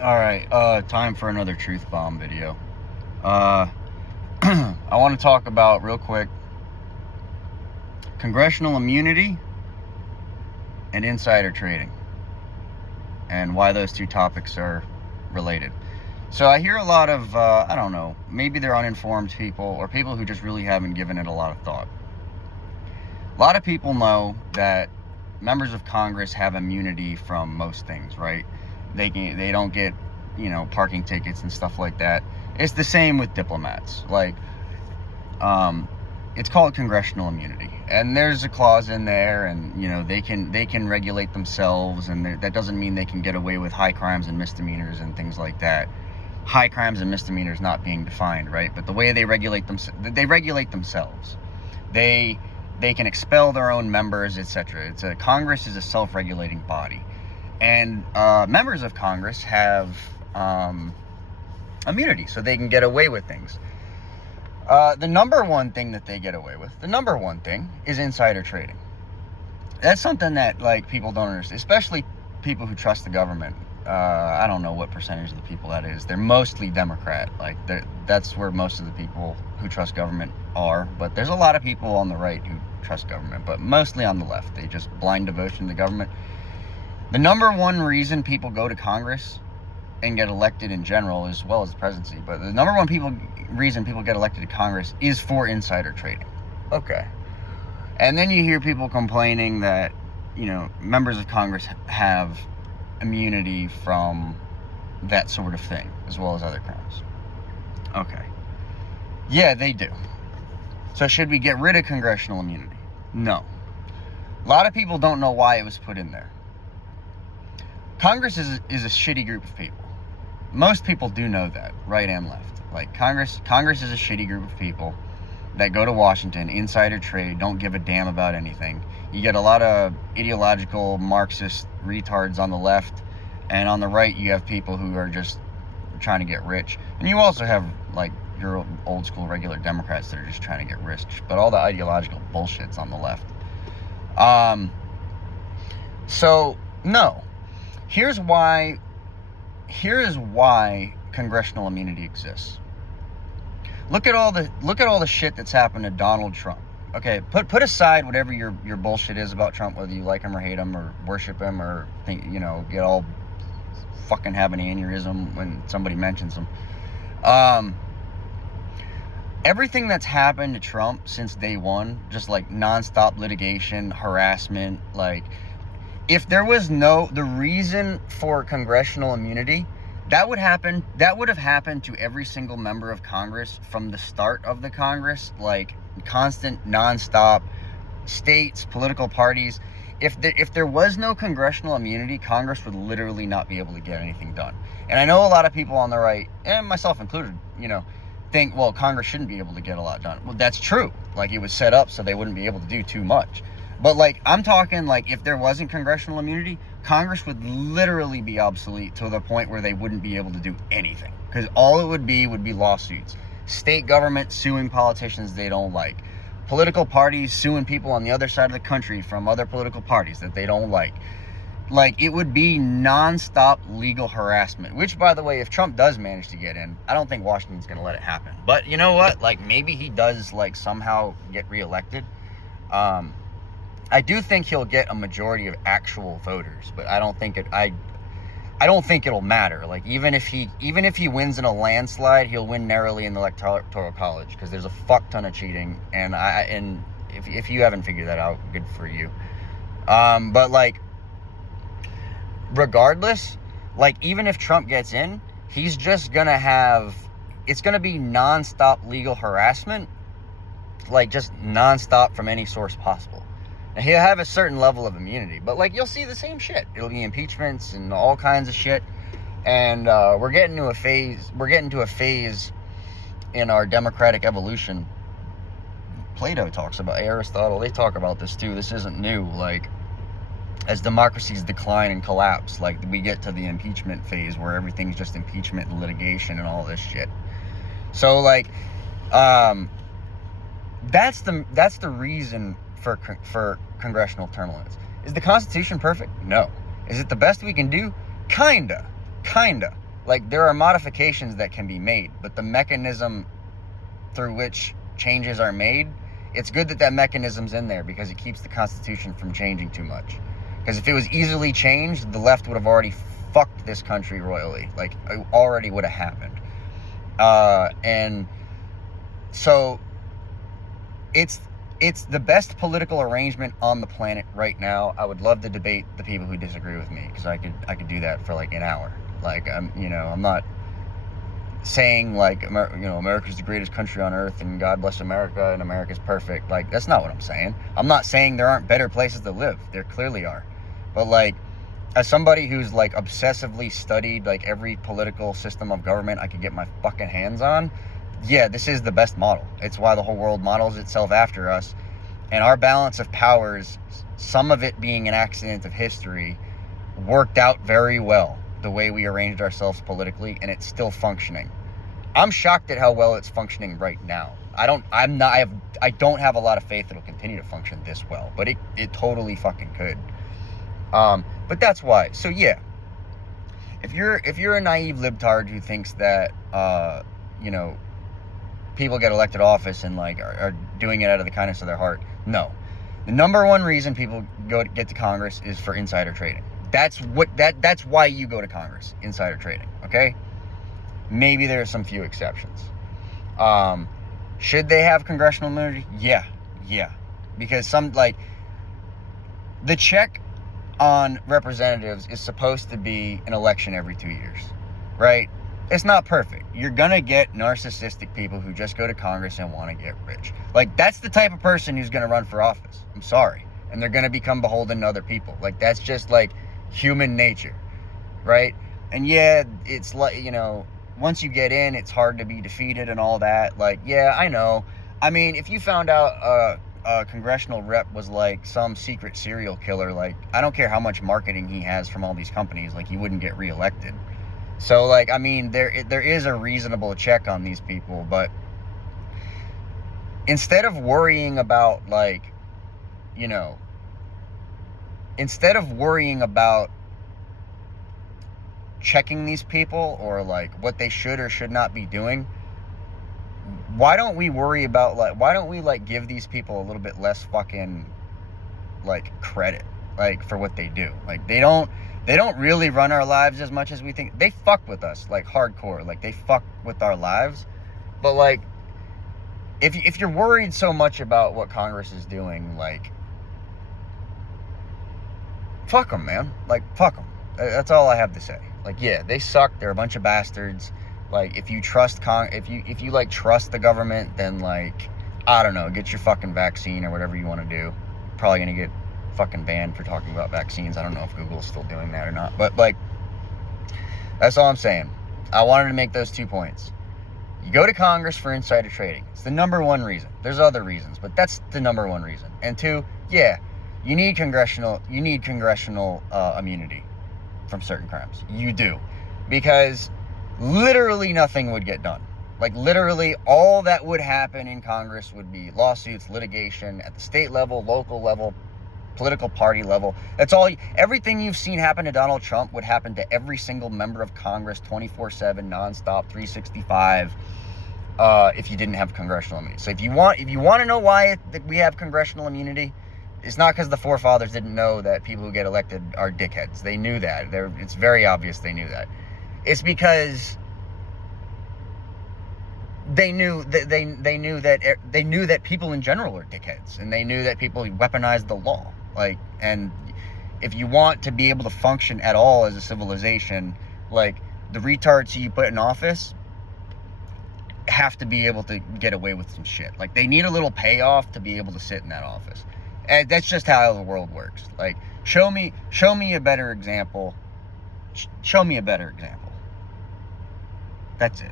Alright, time for another truth bomb video. I want to talk about, real quick, congressional immunity and insider trading, and why those two topics are related. So I hear a lot of, I don't know, maybe they're uninformed people, or people who just really haven't given it a lot of thought. A lot of people know that members of Congress have immunity from most things, right? They don't get, parking tickets and stuff like that. It's the same with diplomats. Like, it's called congressional immunity, and there's a clause in there, and they can regulate themselves, and that doesn't mean they can get away with high crimes and misdemeanors and things like that. High crimes and misdemeanors not being defined, right? But the way they regulate themselves. They can expel their own members, etc. Congress is a self-regulating body, and members of Congress have immunity, so they can get away with things. The number one thing that they get away with, is insider trading. That's something that people don't understand, especially people who trust the government. I don't know what percentage of the people that is. They're mostly Democrat. That's where most of the people who trust government are. But there's a lot of people on the right who trust government, but mostly on the left. They just blind devotion to the government. The number one reason people go to Congress and get elected in general, as well as the presidency, but the number one reason people get elected to Congress is for insider trading. Okay. And then you hear people complaining that, members of Congress have immunity from that sort of thing, as well as other crimes. Okay. Yeah, they do. So should we get rid of congressional immunity? No. A lot of people don't know why it was put in there. Congress is a shitty group of people. Most people do know that, right and left. Congress is a shitty group of people that go to Washington, insider trade, don't give a damn about anything. You get a lot of ideological Marxist retards on the left, and on the right you have people who are just trying to get rich. And you also have your old school regular Democrats that are just trying to get rich. But all the ideological bullshit's on the left. So no. Here is why congressional immunity exists. Look at all the shit that's happened to Donald Trump. Okay, put aside whatever your bullshit is about Trump, whether you like him or hate him or worship him or think, get all fucking have an aneurysm when somebody mentions him. Everything that's happened to Trump since day one, just nonstop litigation, harassment, if there was the reason for congressional immunity, that would have happened to every single member of Congress from the start of the Congress, constant, nonstop, states, political parties. If there was no congressional immunity, Congress would literally not be able to get anything done. And I know a lot of people on the right, and myself included, think, well, Congress shouldn't be able to get a lot done. Well, that's true. It was set up so they wouldn't be able to do too much. But I'm talking if there wasn't congressional immunity, Congress would literally be obsolete to the point where they wouldn't be able to do anything. Because all it would be lawsuits. State government suing politicians they don't like. Political parties suing people on the other side of the country from other political parties that they don't like. It would be nonstop legal harassment. Which, by the way, if Trump does manage to get in, I don't think Washington's going to let it happen. But you know what? maybe he does, somehow get reelected. I do think he'll get a majority of actual voters, but I don't think it'll matter. Even if he wins in a landslide, he'll win narrowly in the electoral college because there's a fuck ton of cheating, and if you haven't figured that out, good for you. But regardless, even if Trump gets in, he's just gonna it's gonna be nonstop legal harassment, just nonstop from any source possible. Now, he'll have a certain level of immunity, but you'll see the same shit. It'll be impeachments and all kinds of shit. And we're getting to a phase in our democratic evolution. Plato talks about, Aristotle, they talk about this too. This isn't new. As democracies decline and collapse, we get to the impeachment phase where everything's just impeachment and litigation and all this shit. So that's the reason for congressional term limits. Is the Constitution perfect? No. Is it the best we can do? Kinda. Like, there are modifications that can be made, but the mechanism through which changes are made, it's good that that mechanism's in there because it keeps the Constitution from changing too much. Because if it was easily changed, the left would have already fucked this country royally. Like, it already would have happened. And so it's the best political arrangement on the planet right now. I would love to debate the people who disagree with me, because I could do that for like an hour. Like, I'm not saying like, America's the greatest country on earth and God bless America and America's perfect. Like, that's not what I'm saying. I'm not saying there aren't better places to live. There clearly are. But like, as somebody who's like obsessively studied like every political system of government I could get my fucking hands on, yeah, this is the best model. It's why the whole world models itself after us. And our balance of powers, some of it being an accident of history, worked out very well the way we arranged ourselves politically, and it's still functioning. I'm shocked at how well it's functioning right now. I don't have a lot of faith it'll continue to function this well, but it totally fucking could. But that's why. So yeah, if you're a naive libtard who thinks that people get elected office and like are doing it out of the kindness of their heart, no. The number one reason people get to Congress is for insider trading. That's why you go to Congress, insider trading, okay? Maybe there are some few exceptions. Should they have congressional immunity? Yeah. Because the check on representatives is supposed to be an election every 2 years, right? It's not perfect. You're gonna get narcissistic people who just go to Congress and want to get rich. Like, that's the type of person who's gonna run for office. I'm sorry. And they're gonna become beholden to other people. Like, that's just like human nature, right? And yeah, it's like, once you get in, it's hard to be defeated and all that. Like, yeah, I know. I mean, if you found out a congressional rep was like some secret serial killer, like, I don't care how much marketing he has from all these companies, like, he wouldn't get reelected. So, like, I mean, there is a reasonable check on these people, but instead of worrying about, like, instead of worrying about checking these people or like what they should or should not be doing, why don't we worry about why don't we give these people a little bit less fucking credit for what they do? Like, they don't really run our lives as much as we think. They fuck with us hardcore, they fuck with our lives. But if you're worried so much about what Congress is doing, fuck them, man. Fuck them. That's all I have to say. Yeah, they suck. They're a bunch of bastards. If you trust if you trust the government, then I don't know, get your fucking vaccine or whatever you want to do. Probably gonna get fucking banned for talking about vaccines. I don't know if Google's still doing that or not. But that's all I'm saying. I wanted to make those 2 points. You go to Congress for insider trading. It's the number one reason. There's other reasons, but that's the number one reason. And 2, yeah, you need congressional immunity from certain crimes. You do. Because literally nothing would get done. Literally all that would happen in Congress would be lawsuits, litigation at the state level, local level, political party level. That's all. Everything you've seen happen to Donald Trump would happen to every single member of Congress 24/7, nonstop, 365, if you didn't have congressional immunity. So if you want to know why we have congressional immunity, it's not because the forefathers didn't know that people who get elected are dickheads. They knew that. It's very obvious they knew that. It's because they knew that people in general are dickheads, and they knew that people weaponize the law. And if you want to be able to function at all as a civilization, the retards you put in office have to be able to get away with some shit. They need a little payoff to be able to sit in that office. And that's just how the world works. Show me a better example. Show me a better example. That's it.